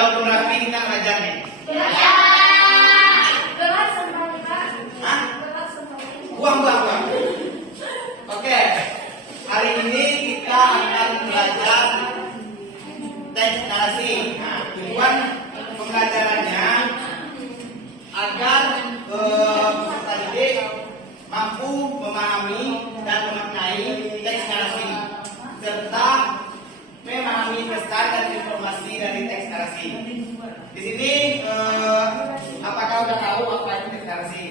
walaupun rapi kita belajar nih. Gelas sama kita. Hah? Gelas sama kita. Buang. Oke. Hari ini kita akan belajar teks narasi. Nah, tujuan pembelajarannya agar peserta didik mampu memahami dan memaknai teks narasi serta memahami pesan dan informasi dari teks narasi. Di sini apakah udah tahu apa itu teks narasi?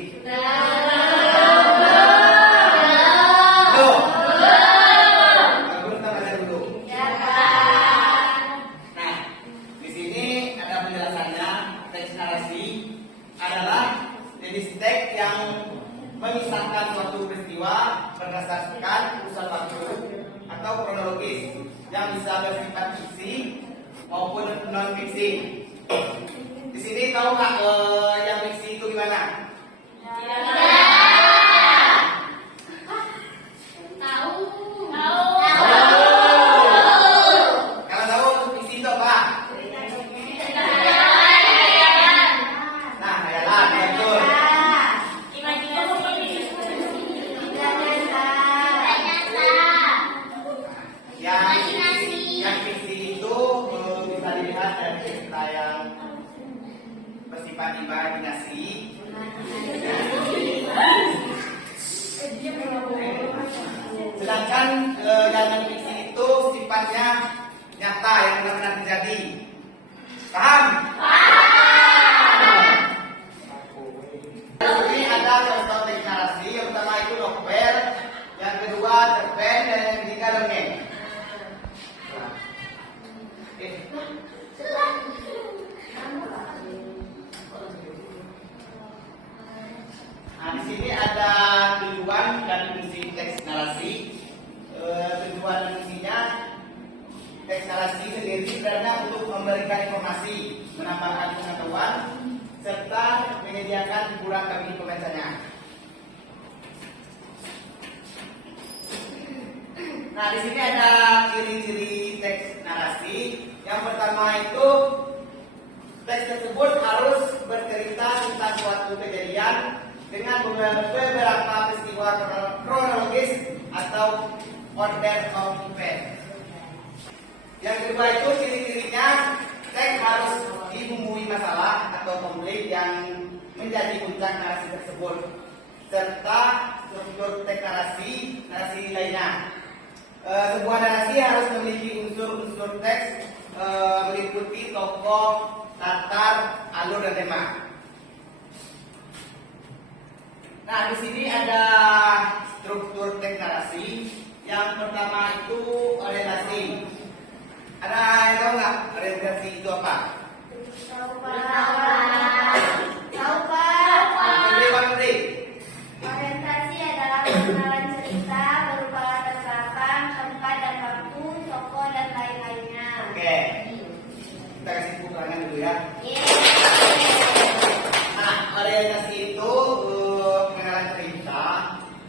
Mengisahkan suatu peristiwa berdasarkan urutan waktu atau kronologis yang bisa bersifat fiksi maupun non fiksi. Di sini tahu nggak yang fiksi itu gimana? Kalau tahu fiksi itu apa? Nah, hayalan, betul. Yang fiksi itu bisa dilihat dari cerita yang bersifat imajinasi. Sedangkan yang fiksi itu sifatnya nyata yang benar-benar terjadi. Paham? Ini ada contoh teks narasi. Yang pertama itu novel, yang kedua cerpen, dan yang ketiga dongeng. Nah, di sini ada tujuan dan fungsi teks narasi. Tujuan dan fungsinya teks narasi sendiri sebenarnya untuk memberikan informasi, menambahkan pengetahuan, serta menyediakan hiburan bagi pembacanya. Nah, di sini ada ciri-ciri teks narasi. Yang pertama itu teks tersebut harus bercerita tentang suatu kejadian dengan beberapa peristiwa kronologis atau order of event. Yang kedua itu ciri-cirinya teks harus dibumbui masalah atau konflik yang menjadi puncak narasi tersebut, serta struktur teks narasi lainnya. Sebuah narasi harus memiliki unsur-unsur teks meliputi tokoh, latar, alur, dan tema. Nah, di sini ada struktur teks narasi. Yang pertama itu orientasi. Ada yang tahu nggak orientasi itu apa? Tahu Pak. Beri. Orientasi adalah pengenalan cerita berupa latar belakang, tempat dan waktu, tokoh dan lain-lainnya. Oke. Kita kasih bukuannya dulu ya. Nah, orientasi itu pengenalan cerita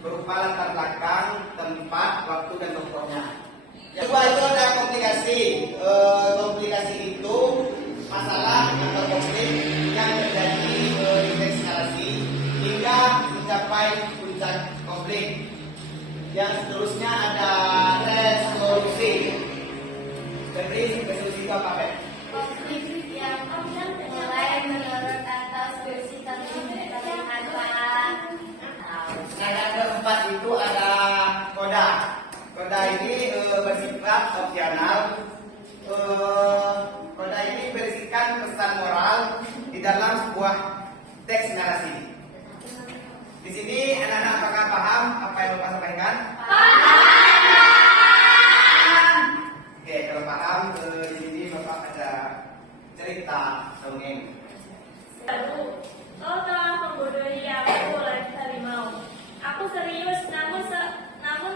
berupa latar belakang, tempat, waktu, dan tokohnya. Yang kedua itu ada komplikasi. Komplikasi itu masalah atau konflik yang terjadi di teks narasi hingga mencapai puncak konflik. Yang seterusnya ada resolusi. Jadi resolusi itu apa, Beb? Konflik yang mulai menurut atau solusi terlihat. Nah, yang keempat itu ada koda. Koda ini bersifat opsional. Koda ini berisikan pesan moral di dalam sebuah teks narasi. Di sini anak-anak apakah paham apa yang Bapak sampaikan? Paham. Oke, kalau paham di sini Bapak ada cerita dongeng. Kau telah membodohi aku, laki harimau. Aku serius, namun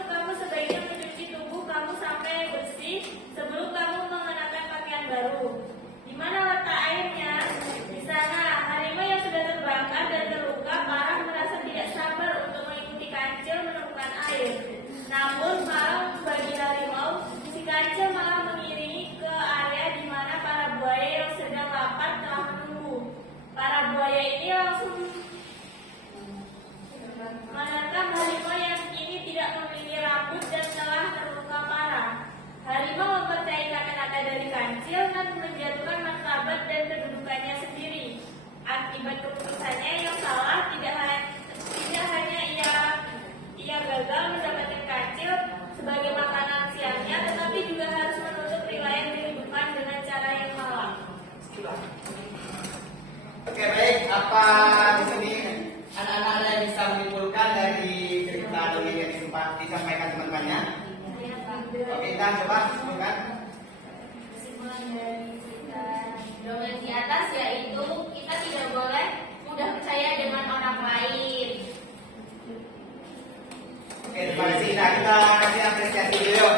kamu sebaiknya mencuci tubuh kamu sampai bersih sebelum kamu mengenakan pakaian baru. Di mana letak airnya? Di sana. Harimau yang sudah terbakar dan terluka parah merasa tidak sabar untuk mengikuti kancil menemukan air. Namun malam bagi harimau, si kancil malah mengiringi ke area di mana para buaya yang sedang Akibat keputusannya yang salah, tidak hanya ia gagal mendapatkan kancil sebagai makanan siangnya, tetapi juga harus menutup riwayat kehidupan dengan cara yang salah. Oke, baik. Apa di sini anak-anak ada yang bisa menyimpulkan dari cerita dongeng yang disampaikan teman-temannya? Oke, kita coba simpulkan. Kesimpulan dari cerita dongeng di atas yaitu kita tidak boleh mudah percaya dengan orang lain. Oke, terima kasih. Nah, kita kasih apresiasi dulu yuk.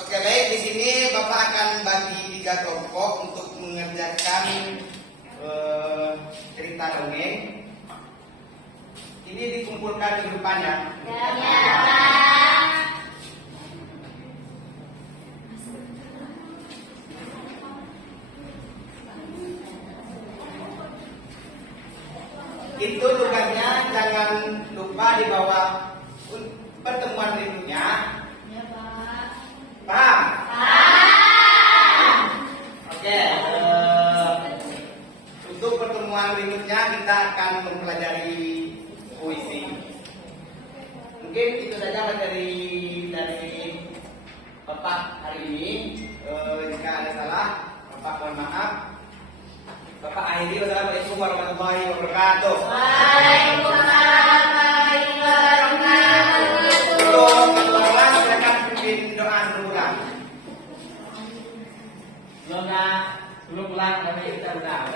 Oke, baik. Di sini Bapak akan bagi 3 kelompok untuk mengerjakan cerita dongeng. Ini dikumpulkan di depannya. Itu tugasnya, jangan lupa dibawa pertemuan berikutnya. Paham? Oke. Untuk pertemuan berikutnya kita akan mempelajari puisi. Mungkin itu saja materi dari Bapak hari ini. Jika ada salah, Bapak mohon maaf. Bapak akhiri. Wassalamualaikum warahmatullahi wabarakatuh. Waalaikumsalam warahmatullahi wabarakatuh. Untuk kelas silakan pimpin doa berulang. Sebelum pulang kami kita udah